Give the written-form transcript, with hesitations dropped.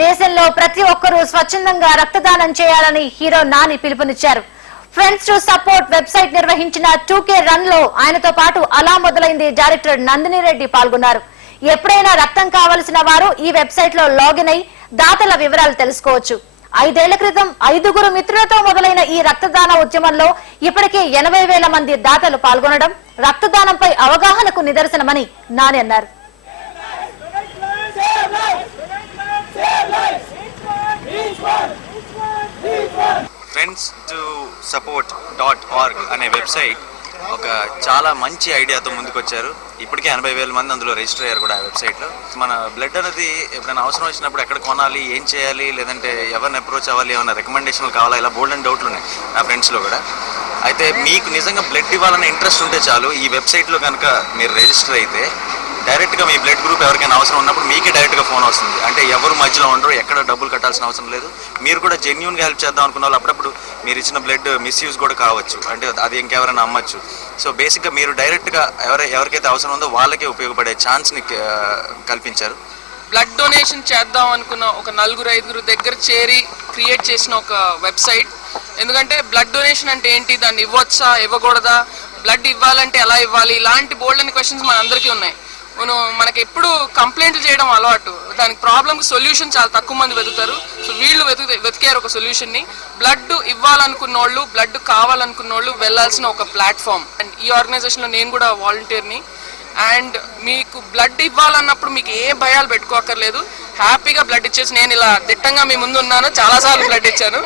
దేశంలో ప్రతి ఒక్కరూ స్వచ్ఛందంగా రక్తదానం చేయాలని హీరో నాని పిలుపునిచ్చారు. ఫ్రెండ్స్ టు సపోర్ట్ వెబ్సైట్ నిర్వహించిన 2K రన్ లో ఆయనతో పాటు అలా మొదలైంది డైరెక్టర్ నందిని రెడ్డి పాల్గొన్నారు. ఎప్పుడైనా రక్తం కావలసిన వారు ఈ వెబ్సైట్ లో లాగిన్ అయి దాతల వివరాలు తెలుసుకోవచ్చు. 5 ఏళ్ల క్రితం 5గురు మిత్రులతో మొదలైన ఈ రక్తదాన ఉద్యమంలో ఇప్పటికే 80,000 మంది దాతలు పాల్గొనడం రక్తదానంపై అవగాహనకు నిదర్శనమని నాని అన్నారు. ఫ్రెండ్స్ టు సపోర్ట్.org అనే వెబ్సైట్ ఒక చాలా మంచి ఐడియాతో ముందుకొచ్చారు. ఇప్పటికే 80,000 మంది అందులో రిజిస్టర్ అయ్యారు కూడా ఆ వెబ్సైట్లో. మన బ్లడ్ అనేది ఎప్పుడైనా అవసరం వచ్చినప్పుడు ఎక్కడ కొనాలి, ఏం చేయాలి, లేదంటే ఎవరిని అప్రోచ్ అవ్వాలి, ఏమైనా రికమెండేషన్లు కావాలా, ఇలా బోల్డ్ అండ్ డౌట్లు ఉన్నాయి నా ఫ్రెండ్స్లో కూడా. అయితే మీకు నిజంగా బ్లడ్ ఇవ్వాలనే ఇంట్రెస్ట్ ఉంటే చాలు, ఈ వెబ్సైట్లో కనుక మీరు రిజిస్టర్ అయితే డైరెక్ట్గా మీ బ్లడ్ గ్రూప్ ఎవరికైనా అవసరం ఉన్నప్పుడు మీకే డైరెక్ట్గా ఫోన్ వస్తుంది. అంటే ఎవరు మధ్యలో ఉండరు, ఎక్కడ డబ్బులు కట్టాల్సిన అవసరం లేదు. మీరు కూడా జెన్యూన్గా హెల్ప్ చేద్దాం అనుకున్న వాళ్ళు అప్పుడప్పుడు మీరు ఇచ్చిన బ్లడ్ మిస్యూజ్ కూడా కావచ్చు, అంటే అది ఇంకెవరైనా అమ్మచ్చు. సో బేసిక్గా మీరు డైరెక్ట్గా ఎవరికైతే అవసరం ఉందో వాళ్ళకే ఉపయోగపడే ఛాన్స్ని కల్పించారు. బ్లడ్ డొనేషన్ చేద్దాం అనుకున్న ఒక 4-5 దగ్గర చేరి క్రియేట్ చేసిన ఒక వెబ్సైట్. ఎందుకంటే బ్లడ్ డొనేషన్ అంటే ఏంటి, దాన్ని ఇవ్వచ్చా ఇవ్వకూడదా, బ్లడ్ ఇవ్వాలంటే ఎలా ఇవ్వాలి, ఇలాంటి బోల్డ్ అని క్వశ్చన్స్ మన అందరికీ ఉన్నాయి. మనకి ఎప్పుడు కంప్లైంట్లు చేయడం అలవాటు, దానికి ప్రాబ్లమ్కి సొల్యూషన్ చాలా తక్కువ మంది వెతుకుతారు. సో వీళ్ళు వెతికారు ఒక సొల్యూషన్ని. బ్లడ్ ఇవ్వాలనుకున్న వాళ్ళు, బ్లడ్ కావాలనుకున్న వాళ్ళు వెళ్ళాల్సిన ఒక ప్లాట్ఫామ్. అండ్ ఈ ఆర్గనైజేషన్లో నేను కూడా వాలంటీర్ని. అండ్ మీకు బ్లడ్ ఇవ్వాలన్నప్పుడు మీకు ఏ భయాలు పెట్టుకోక్కర్లేదు, హ్యాపీగా బ్లడ్ ఇచ్చేసి నేను ఇలా దిట్టంగా మీ ముందు ఉన్నాను, చాలాసార్లు బ్లడ్ ఇచ్చాను.